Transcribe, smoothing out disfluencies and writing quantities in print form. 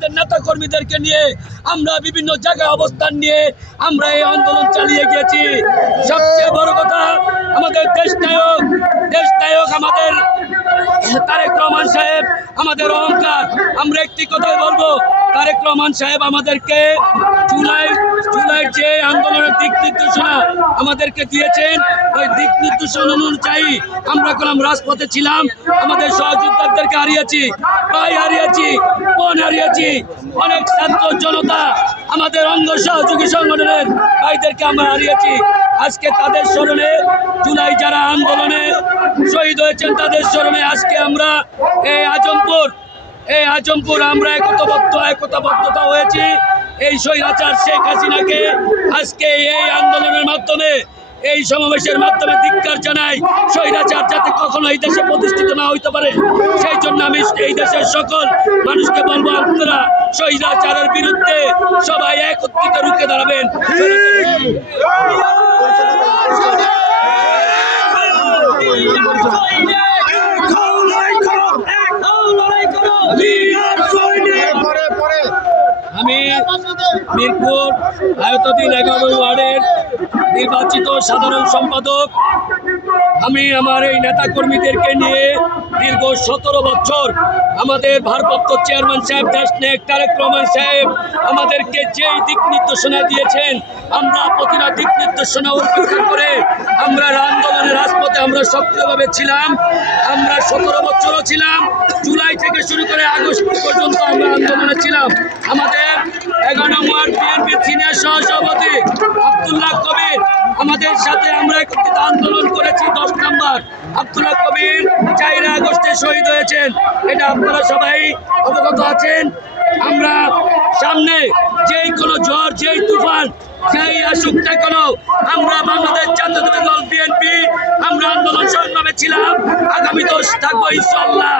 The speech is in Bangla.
আমাদের নেতা কর্মীদেরকে নিয়ে আমরা বিভিন্ন জায়গায় অবস্থান নিয়ে আমরা এই আন্দোলন চালিয়ে গিয়েছি। সবচেয়ে বড় কথা, আমাদের দেশ নায়ক আমাদের তারেক রহমান সাহেব আমাদের অহংকার। আমরা একটি কথাই বলবো, তারেক রহমান সাহেব আমাদেরকে জুলাই যে আন্দোলনের দিক নির্দেশনা আমাদেরকে দিয়েছেন, ওই দিক নির্দেশনা অনুযায়ী আমরা কলাম রাজপথে ছিলাম। আমাদের সহযোদ্ধাদেরকে হারিয়েছি, ভাই হারিয়েছি, বোন হারিয়েছি, অনেক ছাত্র জনতা আমাদের অঙ্গ সহযোগী সংগঠনের ভাইদেরকে আমরা হারিয়েছি। আজকে তাদের স্মরণে, জুলাই যারা আন্দোলনে শহীদ হয়েছেন তাদের স্মরণে আজকে আমরা এই আজমপুর আমরা একতাবদ্ধতা হয়েছি। এই স্বৈরাচার শেখ হাসিনাকে আজকে এই আন্দোলনের মাধ্যমে, এই সমাবেশের মাধ্যমে ধিক্কার জানাই। স্বৈরাচার যাতে কখনো এই দেশে প্রতিষ্ঠিত না হইতে পারে, সেই জন্য আমি এই দেশের সকল মানুষকে বলবো, আপনারা স্বৈরাচারের বিরুদ্ধে সবাই একত্রিত রুখে দাঁড়াবেন। আমি মিরপুর আয়তাধীন 11 ওয়ার্ডের নির্বাচিত সাধারণ সম্পাদক। আমি আমার এই নেতাকর্মীদেরকে নিয়ে দীর্ঘ 17 বছর আমাদের ভারপ্রাপ্ত চেয়ারম্যান সাহেব দেশনায়ক তারেক রহমান সাহেব আমাদেরকে যেই দিক নির্দেশনা দিয়েছেন, আমরা প্রতিটা দিক নির্দেশনা উপেক্ষা করে আমরা আন্দোলনের রাজপথে আমরা সক্রিয়ভাবে ছিলাম। আমরা 17 বছরও ছিলাম, জুলাই থেকে শুরু করে আগস্ট পর্যন্ত আমরা আন্দোলনে ছিলাম। আমাদের 11 নং ওয়ার্ড বিএনপির সিনিয়র সহসভাপতি আব্দুল্লাহ কবির আমাদের সাথে আমরা একত্রিত আন্দোলন করেছি। 10 নম্বর আব্দুল্লাহ কবির 4 আগস্টে শহীদ হয়েছেন, এটা আপনারা সবাই অবগত আছেন। আমরা সামনে যেই কোনো ঝড়, যেই তুফান, যেই আসুক না কেন, আমরা বাংলাদেশ জাতীয়তাবাদী দল বিএনপি আমরা আন্দোলন সংগ্রামে ছিলাম, আগামী 10 থাকবো ইনশাআল্লাহ।